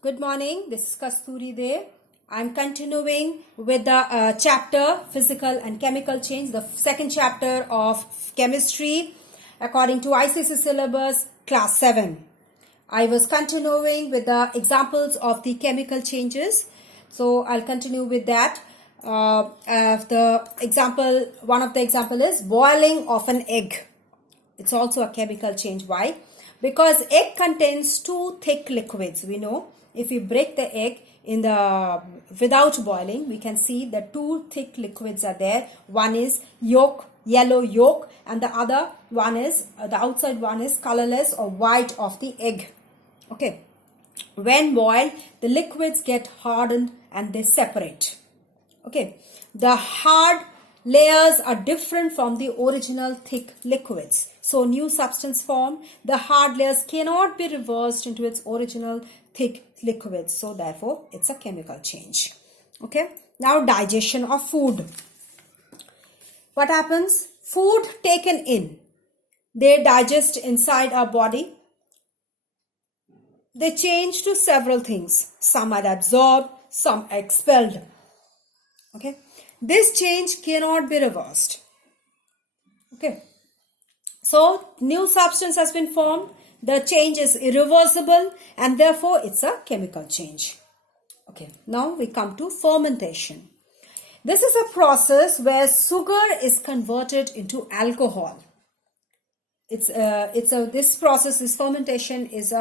Good morning. This is Kasturi there. I'm continuing with the chapter Physical and Chemical Change, the second chapter of chemistry according to ICSE syllabus class 7. I was continuing with the examples of the chemical changes. So I'll continue with that. One of the example is boiling of an egg. It's also a chemical change. Why? Because egg contains two thick liquids. We know if we break the egg without boiling, we can see the two thick liquids are there. One is yolk, yellow yolk, and the other one is the outside one is colorless or white of the egg. Okay. When boiled, the liquids get hardened and they separate. Okay. The hard layers are different from the original thick liquids. So new substance form. The hard layers cannot be reversed into its original thick liquids. So therefore, it's a chemical change. Okay. Now digestion of food. What happens? Food taken in. They digest inside our body. They change to several things. Some are absorbed, some are expelled. Okay. This change cannot be reversed. Okay. So, new substance has been formed. The change is irreversible and therefore it's a chemical change. Okay. Now we come to fermentation. This is a process where sugar is converted into alcohol. This process, this fermentation is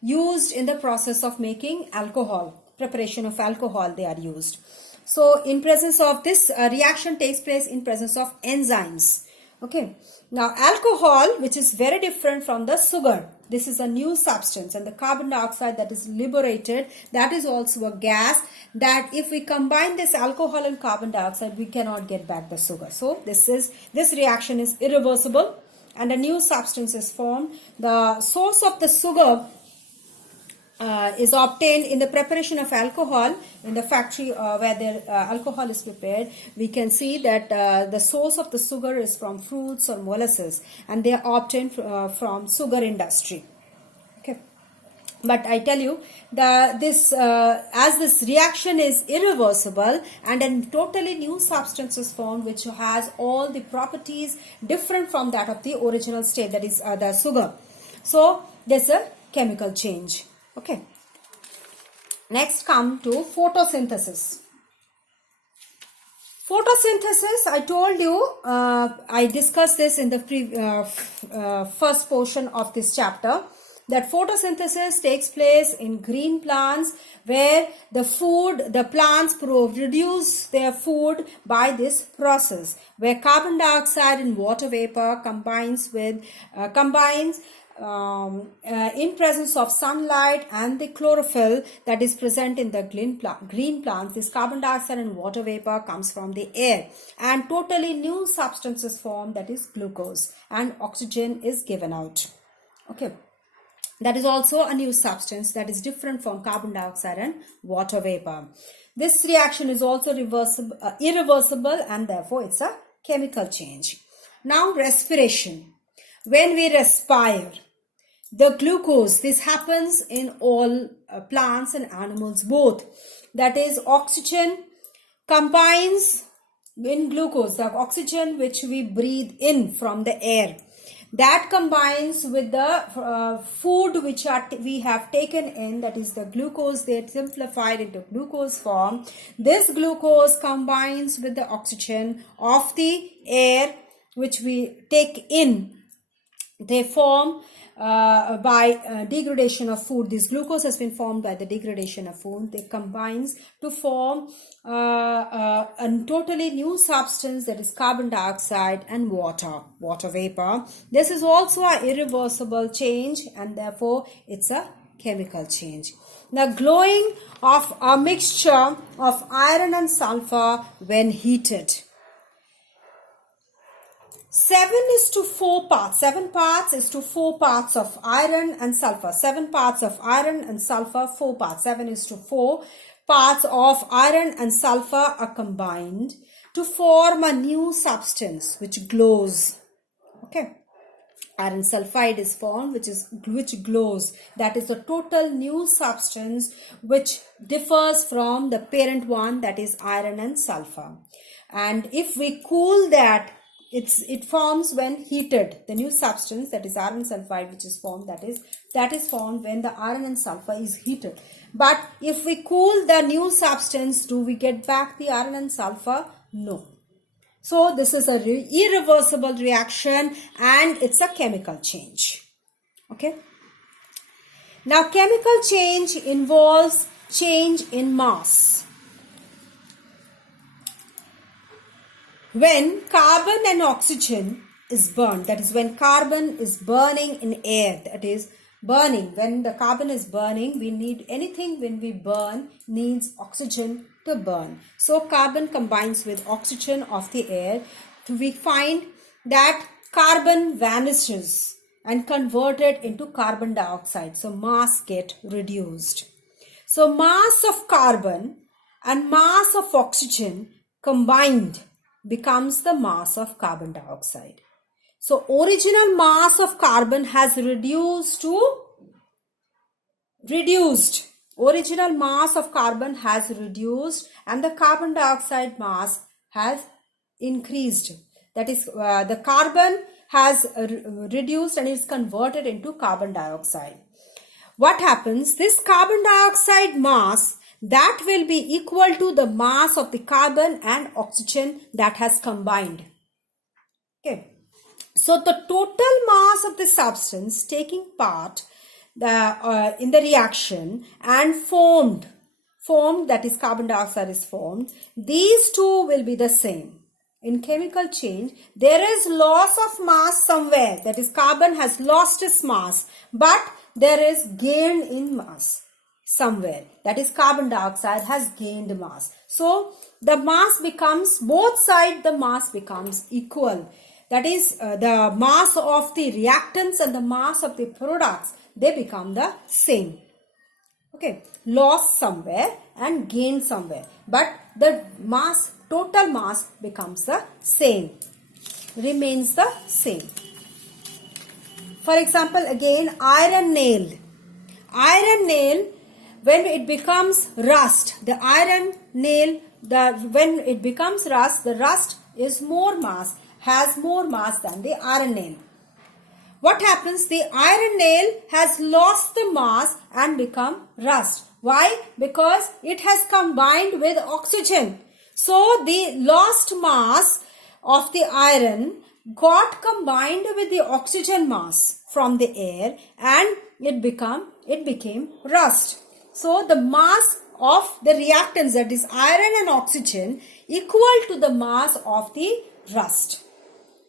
used in the process of making alcohol. Preparation of alcohol they are used. So in presence of this reaction takes place in presence of enzymes. Okay. Now alcohol, which is very different from the sugar. This is a new substance, and the carbon dioxide that is liberated, that is also a gas that if we combine this alcohol and carbon dioxide, we cannot get back the sugar. So this reaction is irreversible and a new substance is formed. The source of the sugar is obtained in the preparation of alcohol in the factory where the alcohol is prepared. We can see that the source of the sugar is from fruits or molasses, and they are obtained from sugar industry. Okay, but I tell you as this reaction is irreversible and a totally new substance is formed which has all the properties different from that of the original state, that is the sugar. So there's a chemical change. Okay. Next come to photosynthesis. Photosynthesis, I told you, I discussed this in the first portion of this chapter, that photosynthesis takes place in green plants where the plants produce their food by this process, where carbon dioxide and water vapor combines in presence of sunlight and the chlorophyll that is present in the green plants. This carbon dioxide and water vapor comes from the air and totally new substances formed, that is glucose, and oxygen is given out. Okay. That is also a new substance that is different from carbon dioxide and water vapor. This reaction is also irreversible and therefore it's a chemical change. Now respiration. When we respire, the glucose, this happens in all plants and animals both. That is, oxygen combines in glucose, the oxygen which we breathe in from the air. That combines with the food which we have taken in, that is the glucose, they are simplified into glucose form. This glucose combines with the oxygen of the air which we take in. They form by degradation of food. This glucose has been formed by the degradation of food. They combines to form a totally new substance, that is carbon dioxide and water vapor. This is also an irreversible change and therefore it's a chemical change. The glowing of a mixture of iron and sulfur when heated. 7:4 parts. 7 parts is to 4 parts of iron and sulfur. 7 parts of iron and sulfur, 4 parts. 7:4 parts of iron and sulfur are combined to form a new substance which glows. Okay. Iron sulfide is formed, which glows. That is a total new substance which differs from the parent one, that is iron and sulfur. And if we cool that, it forms when heated. The new substance, that is iron sulfide, which is formed, that is formed when the iron and sulfur is heated. But if we cool the new substance, do we get back the iron and sulfur? No. So this is a irreversible reaction, and it's a chemical change. Okay. Now chemical change involves change in mass. When carbon and oxygen is burned, that is when carbon is burning in air, that is burning. When the carbon is burning, we need anything when we burn needs oxygen to burn. So carbon combines with oxygen of the air. We find that carbon vanishes and converted into carbon dioxide. So mass get reduced. So mass of carbon and mass of oxygen combined becomes the mass of carbon dioxide. So original mass of carbon has reduced. Original mass of carbon has reduced, and the carbon dioxide mass has increased. That is, the carbon has reduced and is converted into carbon dioxide. What happens? This carbon dioxide mass, that will be equal to the mass of the carbon and oxygen that has combined. Okay. So the total mass of the substance taking part in the reaction and formed, that is carbon dioxide is formed, these two will be the same. In chemical change, there is loss of mass somewhere, that is carbon has lost its mass, but there is gain in mass somewhere, that is carbon dioxide has gained mass. So the mass becomes, both sides the mass becomes equal. That is the mass of the reactants and the mass of the products, they become the same. Okay, loss somewhere and gain somewhere, but the mass, total mass becomes the same, remains the same. For example, again, iron nail. Iron nail, when it becomes rust, the iron nail, when it becomes rust, the rust is more mass, has more mass than the iron nail. What happens? The iron nail has lost the mass and become rust. Why? Because it has combined with oxygen. So the lost mass of the iron got combined with the oxygen mass from the air, and it became rust. So the mass of the reactants, that is iron and oxygen, equal to the mass of the rust.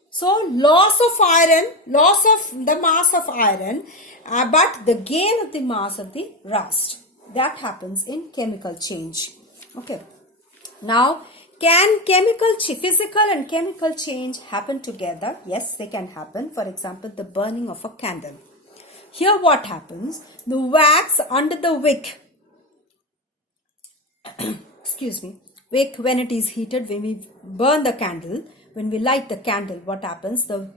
So loss of iron, loss of the mass of iron, but the gain of the mass of the rust. That happens in chemical change. Okay. Now, can physical and chemical change happen together? Yes, they can happen. For example, the burning of a candle. Here what happens? The wax under the wick, wick, when it is heated, when we burn the candle, when we light the candle, what happens? The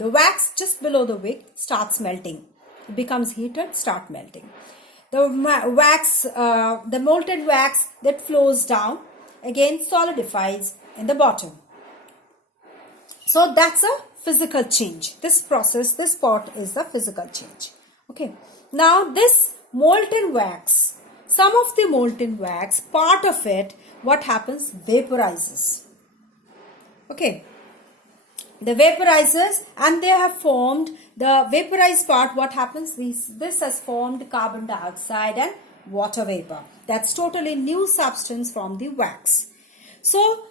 wax just below the wick starts melting. It becomes heated, start melting. The wax, the molten wax that flows down, again solidifies in the bottom. So that's a physical change. This process, this part is the physical change. Okay. Now this molten wax, some of the molten wax, part of it, what happens? Vaporizes. Okay, the vaporizes, and they have formed the vaporized part. What happens? This has formed carbon dioxide and water vapor. That's totally new substance from the wax. So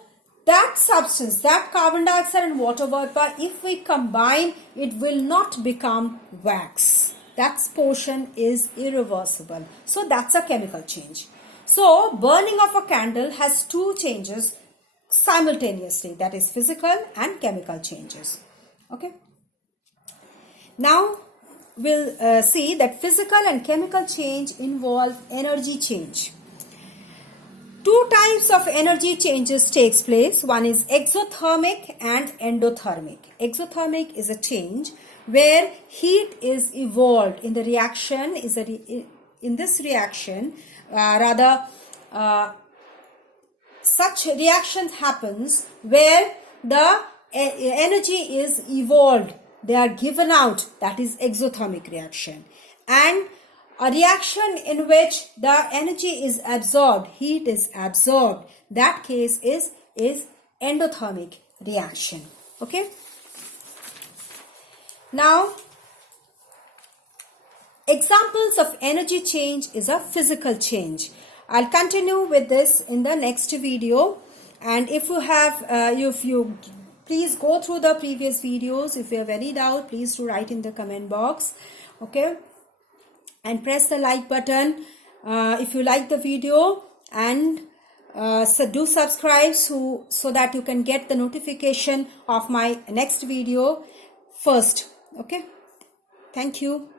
that substance, that carbon dioxide and water vapor, if we combine, it will not become wax. That portion is irreversible. So that's a chemical change. So burning of a candle has two changes simultaneously, that is physical and chemical changes. Okay. Now we'll see that physical and chemical change involve energy change. Two types of energy changes takes place. One is exothermic and endothermic. Exothermic is a change where heat is evolved in the reaction. In this reaction, such reaction happens where the energy is evolved. They are given out. That is exothermic reaction. And a reaction in which the energy is absorbed, heat is absorbed, that case is endothermic reaction. Okay. Now, examples of energy change is a physical change. I'll continue with this in the next video. And if you have, please go through the previous videos. If you have any doubt, please do write in the comment box. Okay. And press the like button if you like the video, and so do subscribe so that you can get the notification of my next video first. Okay. Thank you.